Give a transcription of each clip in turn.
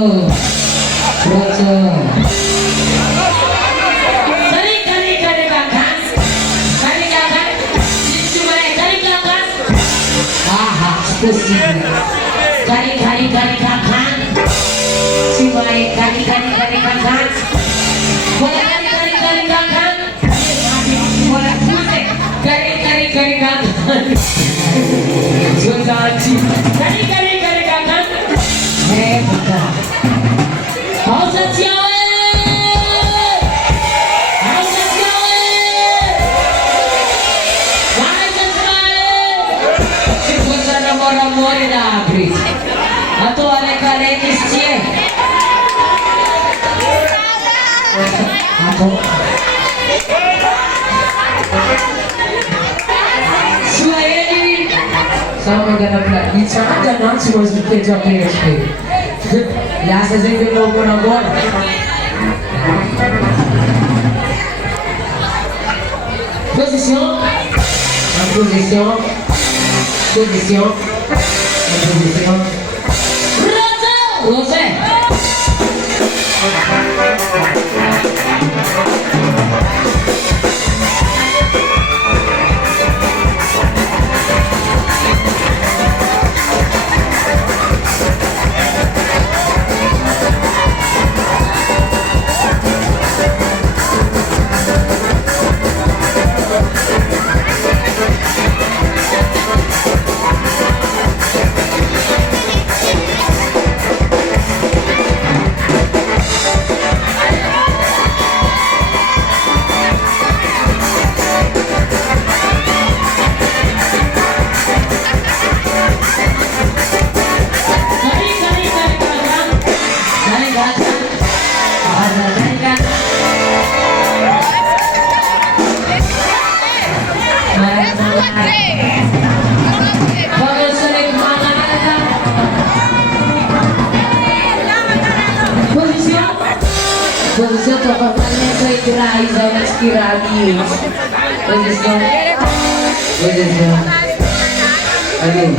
Brojo. Kari kakak. Kari kakak. Cuma kari kakak. Ah, spesifik. Kari kakak. Cuma kari kakak. Bola kari kakak. Bola putih. Kari kakak. Susaci. Kari kakak. Bukan. Pausa ciawe. Pausa ciawe. Pausa ciawe. Seputar nomor na abri. Atau ale cie. Atau Suaeli. Sama ganap lang. Minsan aja nang sumasipin sa PSP. Ya se siente loco no gol. Posición. Posición. Posición. Posición. Lo sé. Posisi tokohnya saya kira Aiza Kirani. Posisi. Aduh.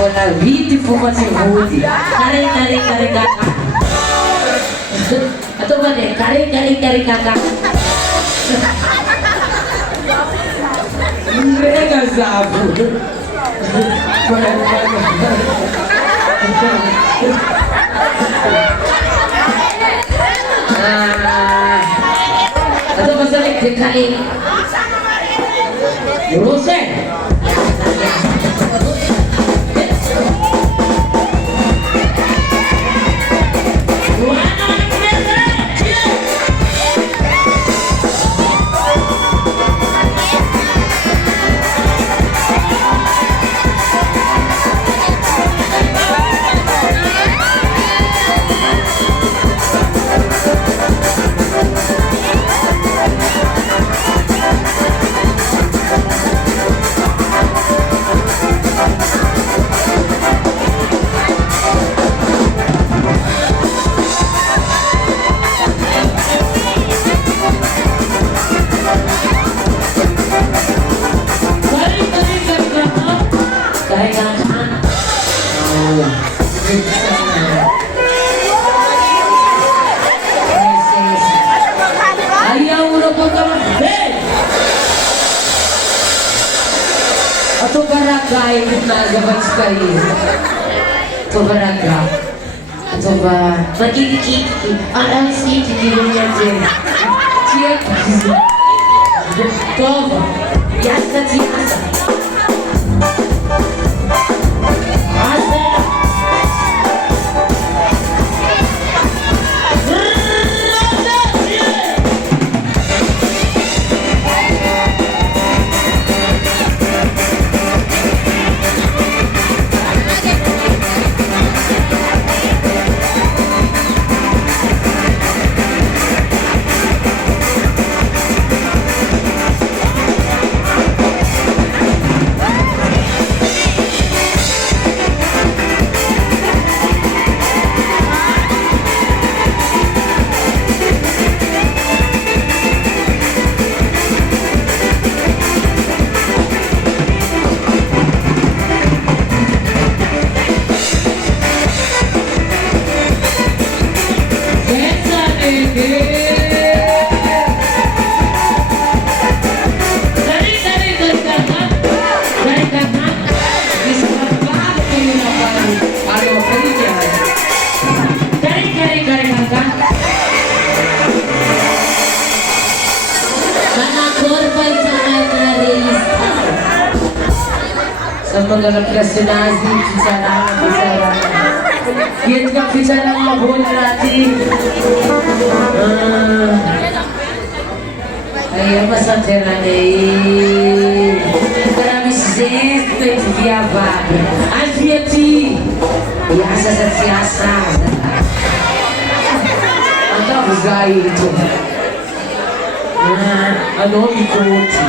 Buona vita fumaça rude. Kare kakak. Atau mana? Kare kakak. Mereka sabu. Atau masalah kali. Rose. Atau baraga ikut na zaman sekali. Atau baraga. Atau bagi kiki. Ada sih di dunia je. Cek. Semoga prestinasi bicara kita bicara ngabun berarti ayo masa terane para miseste via vaga afiati biasa biasa anda usai itu ano ikuti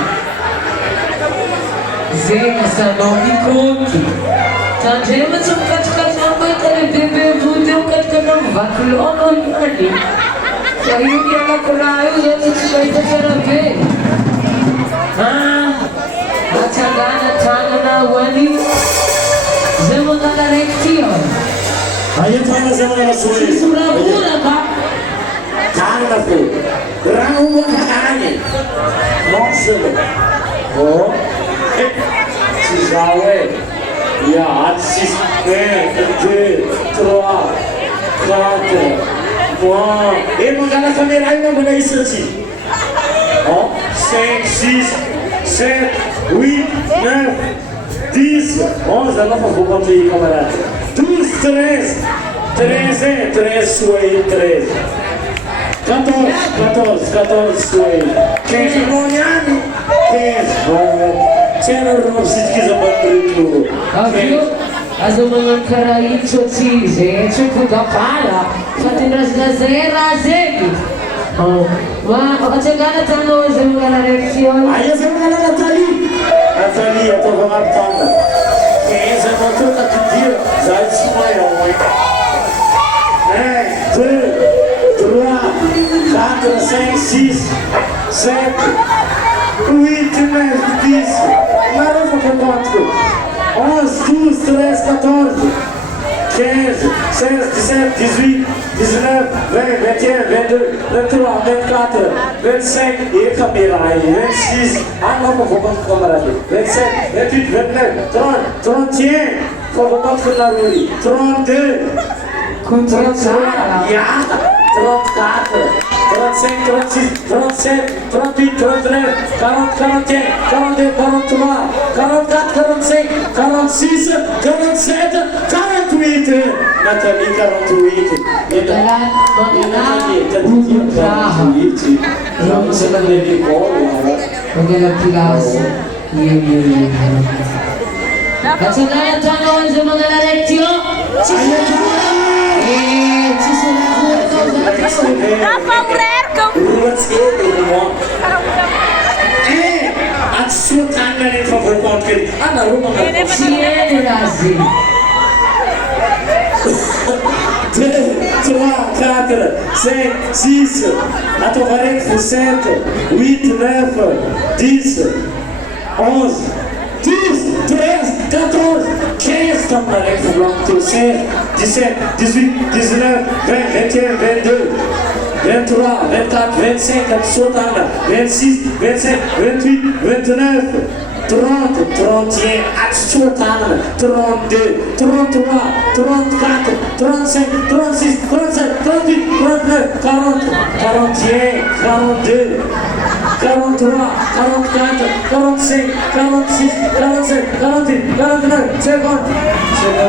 Zena Salome Conte. Tangema kat namai kare bebe budeu kat vaklo ali. Sayu dia la kurayo jadi sudah terape. Acha gana tangana wani. Zema gana rektio. Ayo tangana zema gana suwe. Surah pura ba. Tangana fu. Ramu makane. Nossa. Oh. Cisawe, ya, 6, 2, 3, 4, 3. Mangala kamera aí não vai isso assim. Ó, 5, 6, 7, 8, 9, 10, 11. Agora vou contar aí, camarada. 12, 13, 13, 13, suei, 13. 14, suei. 15, Roniano. 15, bom. C'era un rosicchio battuto. Azo mga karaitso cheese, chuku kapala, fatinras gazera zegi. Achagana tano sa mga reaksyon. Ayos sa mga Nathalie, ito mga tanda. Kaya sa mga ito natitira, dahil sumayaw mo. 1, 2, 3, 4, 5, 6, 7, 8, 9, 10. Não vou contar tudo. 11, 12, 13, 14, 15, 16, 17, 18, 19, 20, 21, 22, 23, 24, 25, e câmera aí, 26, não vou contar com a câmera aí, 27, 28, 29, 30, 31, vou contar com a câmera aí, 32, 33, 34, 35, 36, 37, 38, 39, 40, 41, 42, 43, 44, 45, 46, 47, 48. Nathalie, 48. Vamos se mandar de bola. Maganda pilas. Achagana tano sa mga reaksyon. Rafa Brerco! A sua câmera em favor com ele. Na rua, mano. Siene Razi. 2, 3, 4, 5, 6. Atovarei 7, 8, 9, 10, 11, 12, 13, 14, 15. Tamarei for blanco. 16, 17, 18, 19, 20, 21, 22. 23, 24, 25, a sua tanda, 26, 27, 28, 29, 30, 31, a sua tanda, 32, 33, 34, 35, 36, 37, 38, 39, 40, 41, 42, 43, 44, 45, 46, 47, 48, 49, 50, 51,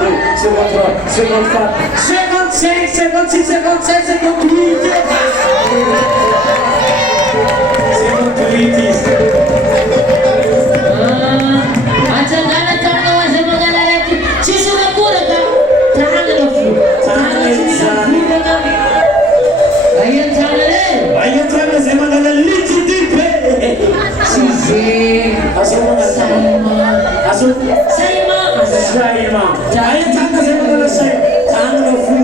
52, 53, 54, 55, 56, 57, 58. Achagana tano sa mga lalaki. Siso na kura ka. Tangan na po. Ayan tangan rin. Ayan tangan sa mga lalaki dipe. Sisi. Saima. Ayan tangan sa mga lalaki. Tangan na po.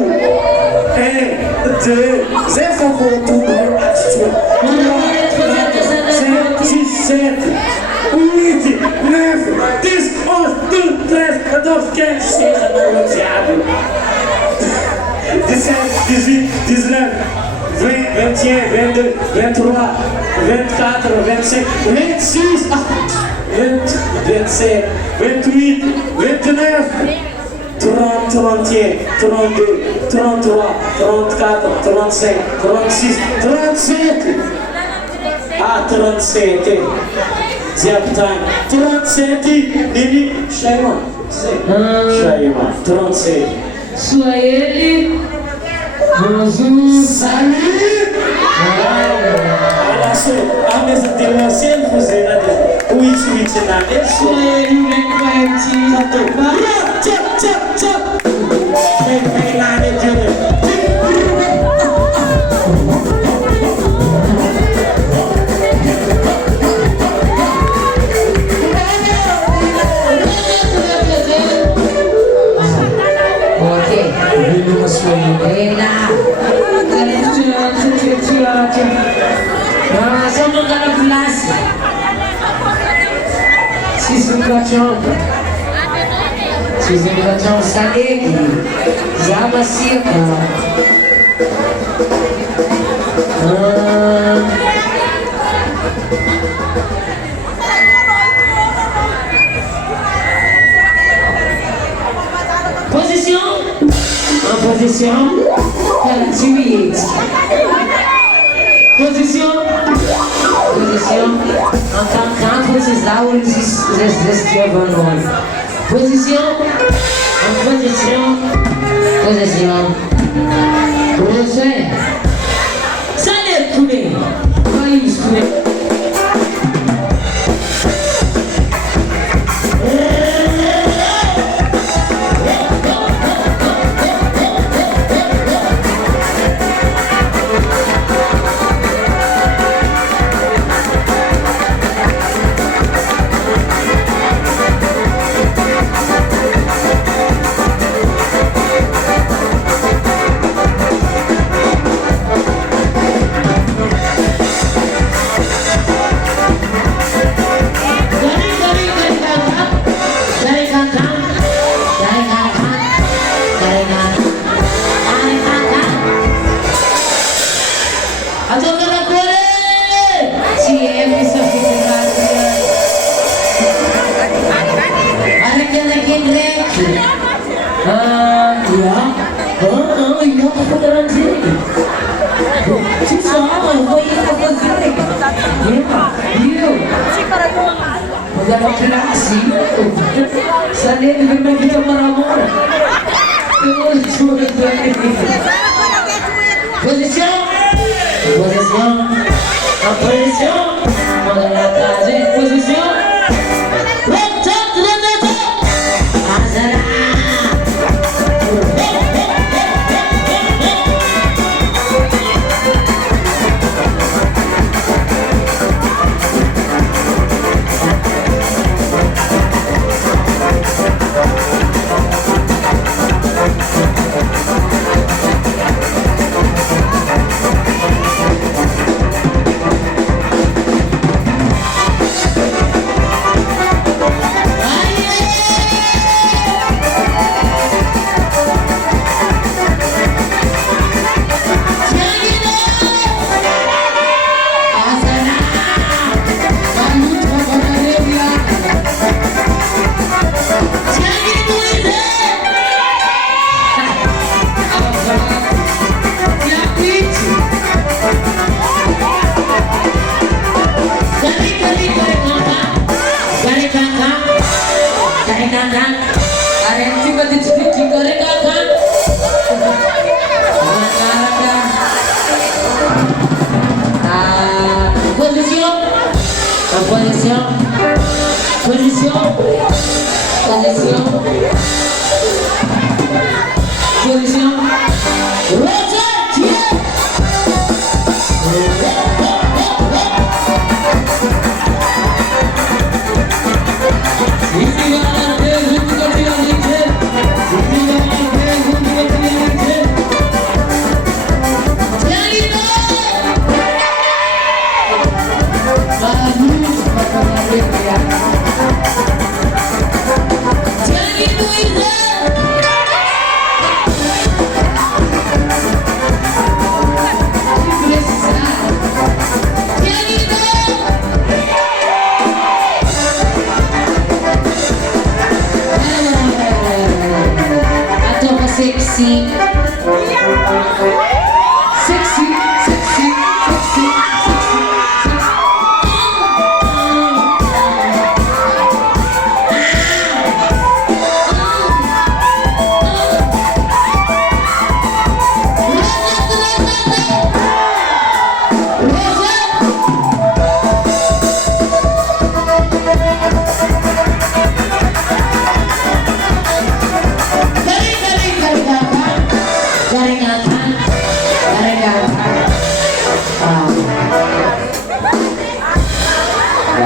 Zé favor tudo atitude. 6, 7, 8, 9, 10, 11, 12, 13, 14, 15, 16, negociado. 17, 18, 19, 20, 21, 22, 23, 24, 25, 26, 27, 28, 29. 30, 31, 32, 33, 34, 35, 36, 37. 37 jiaby tany 37 nini Shaima Shaima 37 Swahili bonjour salut alaso ameza demoiselle vous êtes oui nade Swahili mekwaiti tap hey nade jere enak sama kalau gelas si suka contoh sekali sama siapa position Position en tant vocês lá os diabolos position você sai tudo vai isso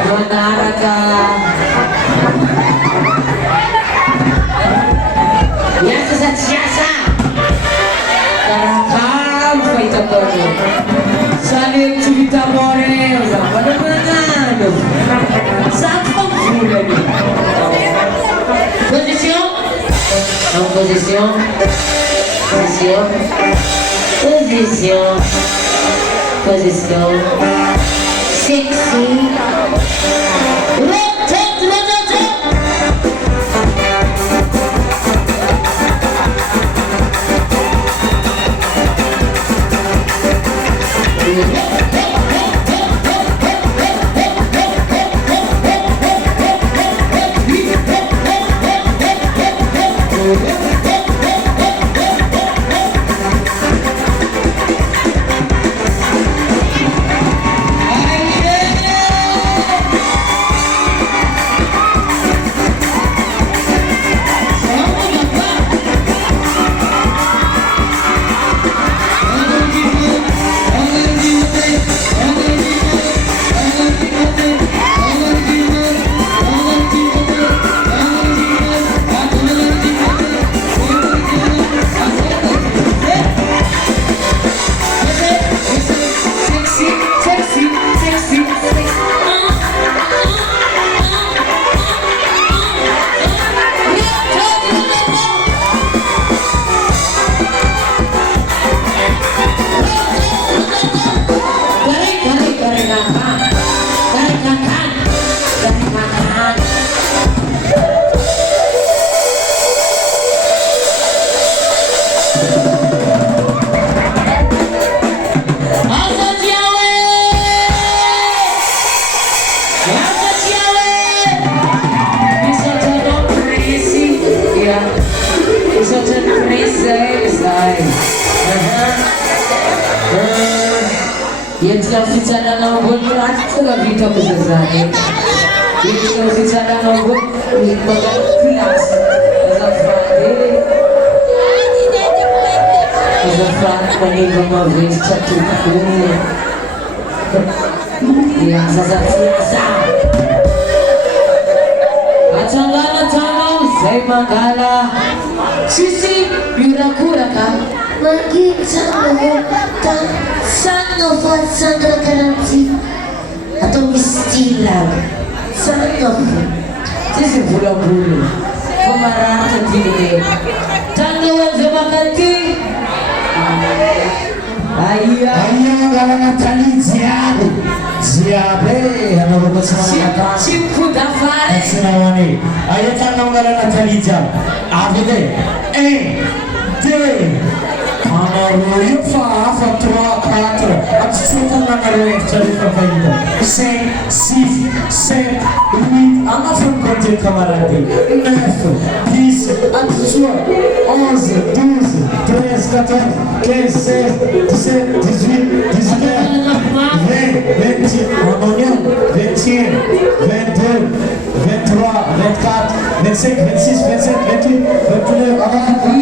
Manaraka. Biasa siasa. Karakam fahita ko. Saling cerita more. Pada mana? Sampai bulan ini. Position. Position. Position. Position. Position. Sexy. Rotate, rotate. Yang bicara nombor berarti sudah kita kesesatan. Yang bicara nombor pada kelas Azafran meninggal mawis satu tahun. Yang Azafran Atangala tanau saya mangala sisi birakura kan Lagi tan sanova sandra karanti atau istilah sanova sisi bulu-bulu kemarin tertinggi tanggawan semangatnya Ayah galangan tali ziabe ano ba semangat Cipu dafare sinawani ayah tanong galangan tali jam abide Amaroyo fa 3 4 at sutan na naroyo chali papaita 5 6 7 8 ama from konti kamarade 9 10 at suwa 11 12 13 14 15 16 17 18 19 20 amonyo 21 22 23 24 25 26 27 28 29 30 31 32, 33, 34, 35, 36, 37, 38, 39, 40,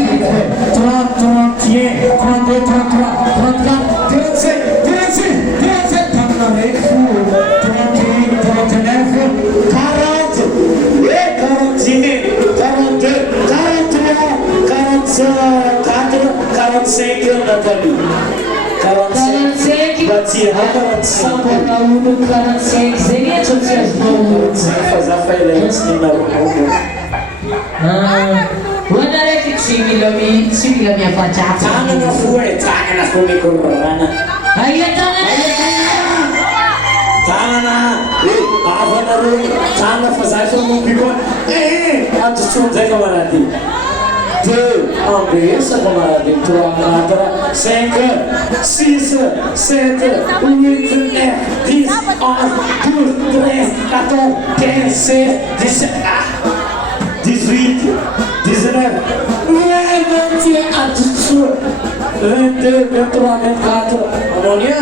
41, 42, 43, 44, 45 Nathalie. 45 Batia, 45. Sampai tahun 45 seria sukses Faz a failência de novo. Guarda che simili la mia facciata. Tangan na fuori, tangan na come corona. Aia tangan. Tangan na, ava na ru, tangan fazai so mo bikon. Antes tu zai kamaradi. 2, ambeça camarada, 3, 4, 5, 6, 7, 8, 9, 10, 11, 12, 13, 14, 15, 16, 17, 18, 19, 20, attention, 22, 23, 24, amanhã,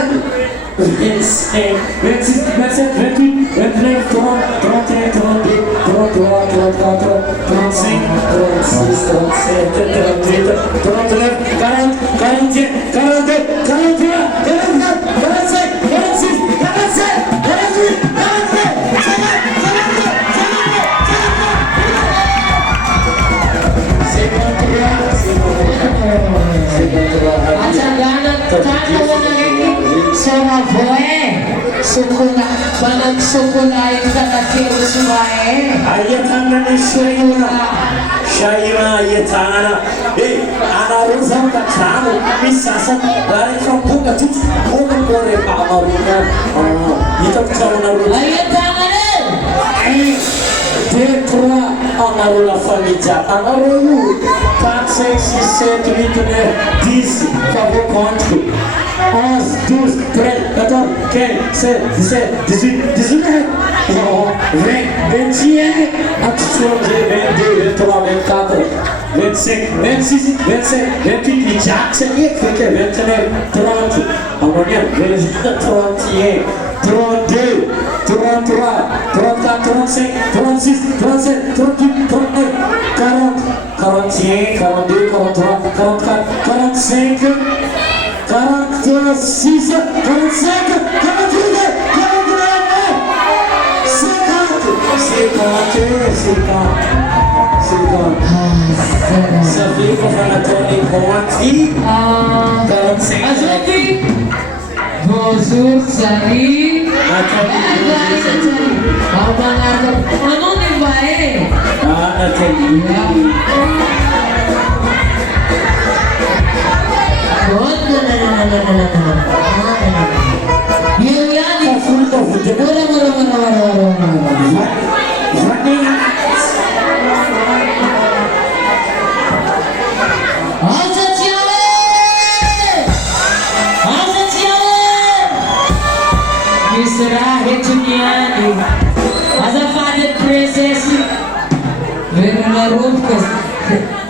25, 26, 27, 28, 29, 30, 31, 32, 33, 34, 35, 36, 37, 38, 39, 40, 41, 42, 43, 44, 45, 46, 47, 48, 49, 50, Chocolate karena virus wae. Ayah tangan Shaima, Shaima ayah tangan. Anak Rosam tak tahu, misasa dari kampung itu bukan boleh pamarnya. Itu calon Ayo tangan. Detra Anarula famiglia, Anaru, taxe si sentivitone, dis, favor contro. Os, dus, três, 14, 15, 16, 17, 18. No, 20, attenzione, 22, 23, 24, 25, 26, 27, 28, 29, perché 29, 30. Amonia, 31, 32, 33, 34, 35, 36, 37, 38, 39, 40, 41, 42, 43, 44, 45, 46, 47, 48, 50. Savez qu'on va la tourner convaincue. 45. Aujourd'hui, bonjour, salut. Ano ni bae?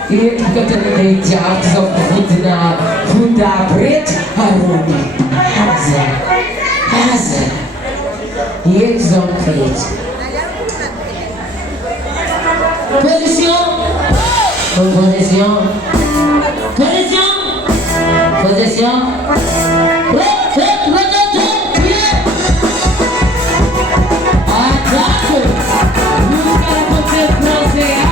Ele fica também de artes ao funda preto, arrumi, rasa, e eles vão preto. Posição, posição, posição, posição. Ataque, busca você bronzear.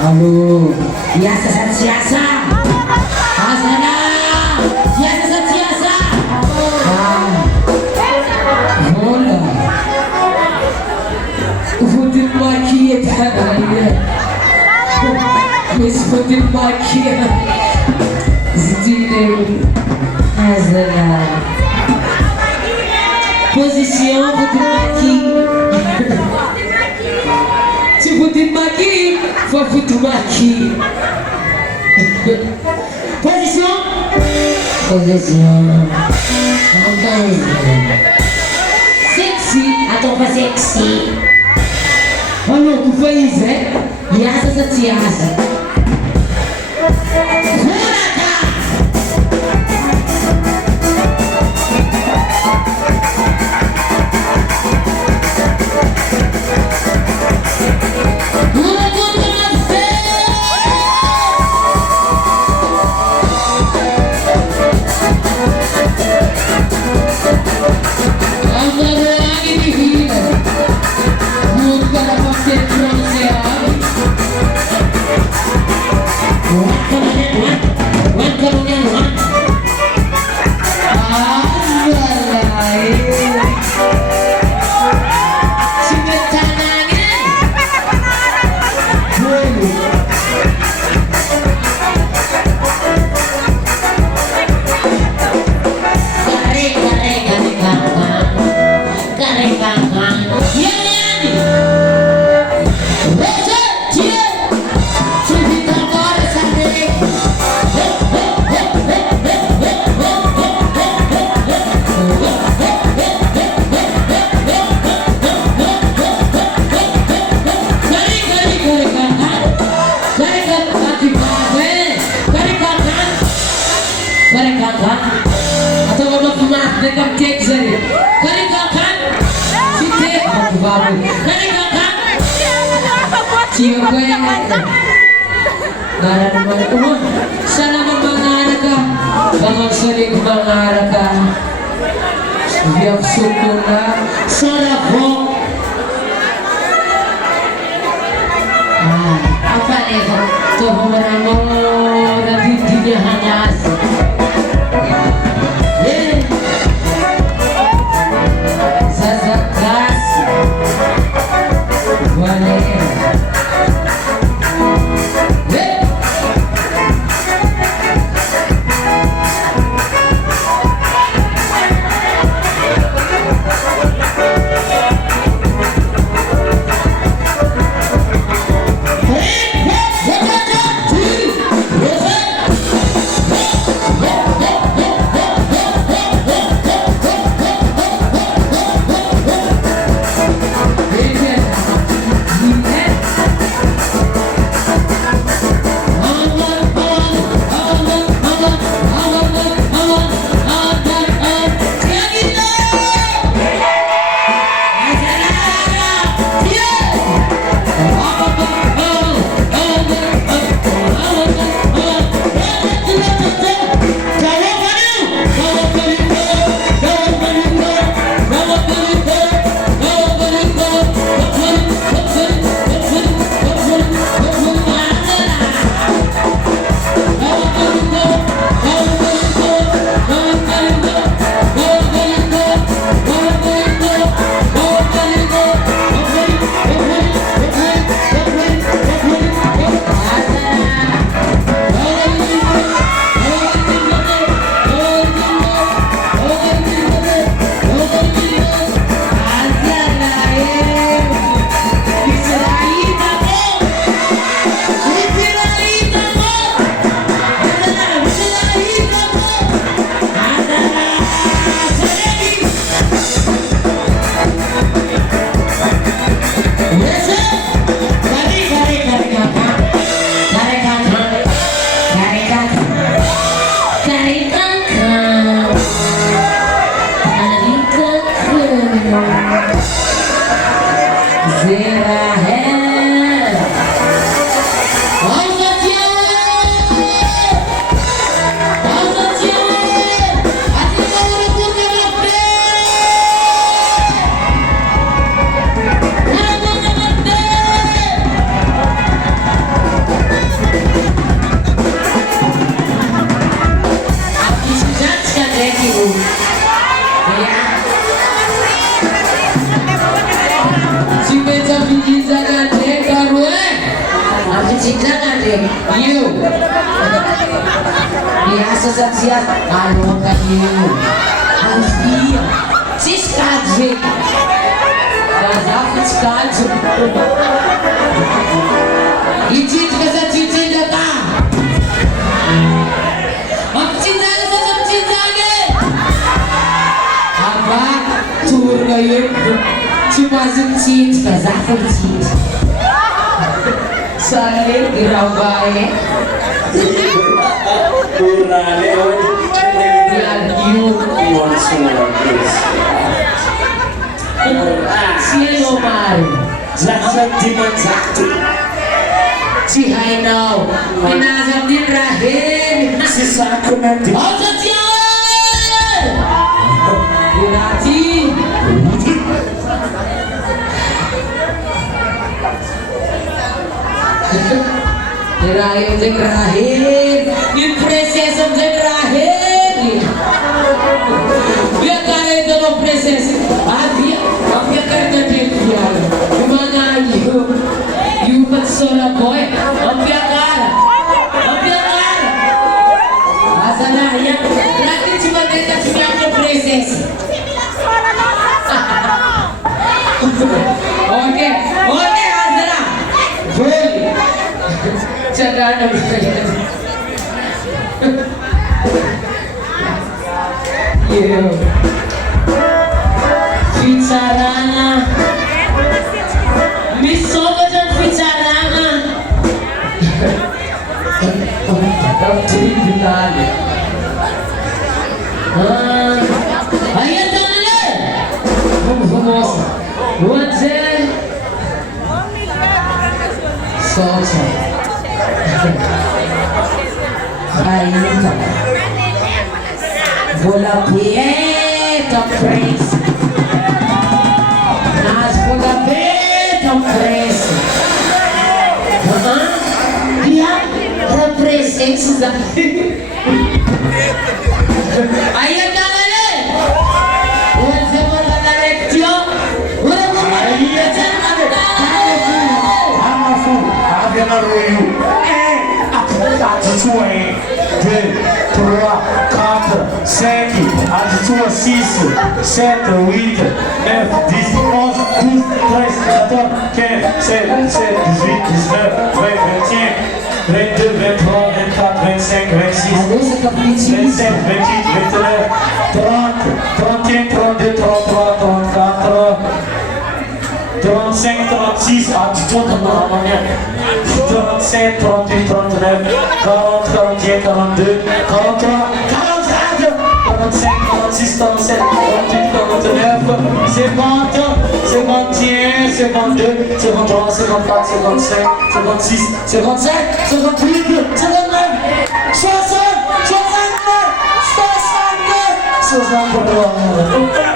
Halo, biasa siasa, Hasana, biasa siasa. Hola, Putin makia tangannya, Putin makia, Zidane, Hasana, posisi Putin makia. Putin maki, foi Putin maki. Posição, posição. Sexy atau apa seksi? Halo, kufaiz biasa siasa. Siapa yang Nara naman umon. Sana magmangara ka. Bangon sering mangara ka. Biyak suko na. Sana po. Apa nih? Tuh mo nabibigyan hanyas. Sasakas. Boleh. Biasa saja, kalau kan you, Alfia, ciskadze, dapat ciskadze, licin kasa cincin datang, apa cinta saja cinta ke? Apa tur kayu, cuma cincin kasa cincin, saling dirawai. Kurane you want someone please. Siapa mari? Zakzak dimanzaktu. Si Hainau, pinasam di rahim. Sisaku nanti. Oh setiap. Dirati. Rahim jeng rahim, di proses jeng rahim. Biar kalian itu lo proses, biar kalian itu dia. Gimana you persona boy, biar kalian. Masalahnya, lagi cuma mereka cuma yang proses. Oke, Azra, boleh. Jangan bicaranya misoga dan bicaranya ayo jangan Socha. Aïta. Vola pieta presa. Nas vola pieta presa. Dia represenza. Ayo jangan le. Uang semua tak rektio. Uang semua jangan ada. Aduh sekepicit. 35, 36, ah, tu tournes comme normalement. 37, 38, 39, 40, 41, 42, 43, 44, 45, 46, 47, 48, 49, 50, 51, 52, 53, 54, 55, 56, 57, 58, 59, 60, 69, 60,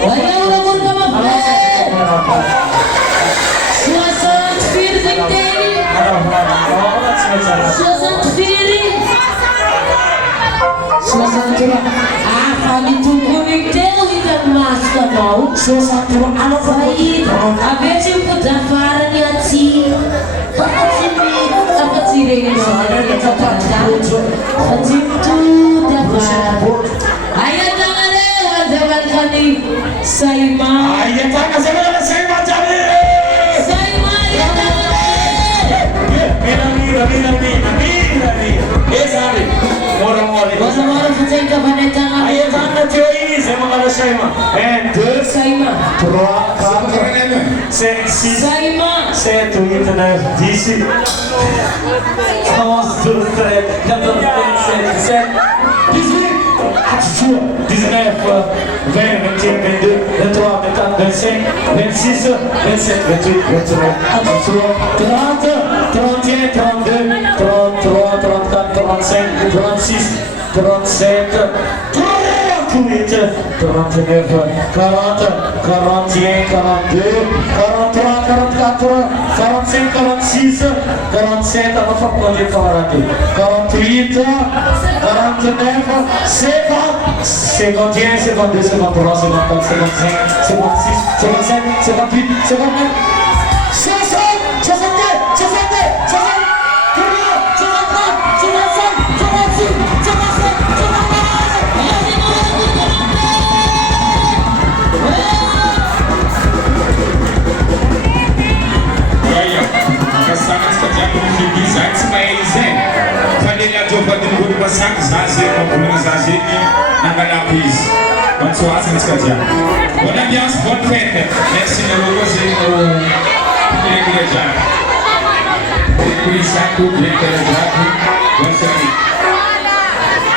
Ayo umur kamu. Suasana firzik deli. Suasana firzik. Suasana coba. Pagi tunggu detail ikan mas kanau. Suasana coba anak Baik. Abis itu dafaran ya si. Apa sih ini? Kita baca. Hajim tu dafar. Ayo jangan deh, jangan kali. Saima. Ayo jangan saya macam ni. Saima ya orang percaya kepada tangan. Ayo jangan cuy, saya mengalah Saima. Deux, Saima. trois, quatre, cinq, six, Saima. 7, 8, 9, 10, 11, 12, 13, 14, 15, 16, 17, 18, 19, 20, 21, 22, 23, 24, 25, 26, 27, 28, 29, 30, 31, 32, 33, 34, 35, 36, 37, 38, 39, 40, 41, 42, 43, 44, 45, 46, 47, on va faire produire camarade. 48, 49, 50, 51, 52, 53, 54, 55, 56, 57, 58, 59, 60, 62, 62, 63, 64, 65, 66, 67, 68. Sangat kerja menjadi sangat amazing. Kalian coba tunggu pasang saja komunikasi ini naga lapis. Bantu sangat kerja. Orang yang sport fit, next ini logo sih ini kerja. Ini satu kerja. Masa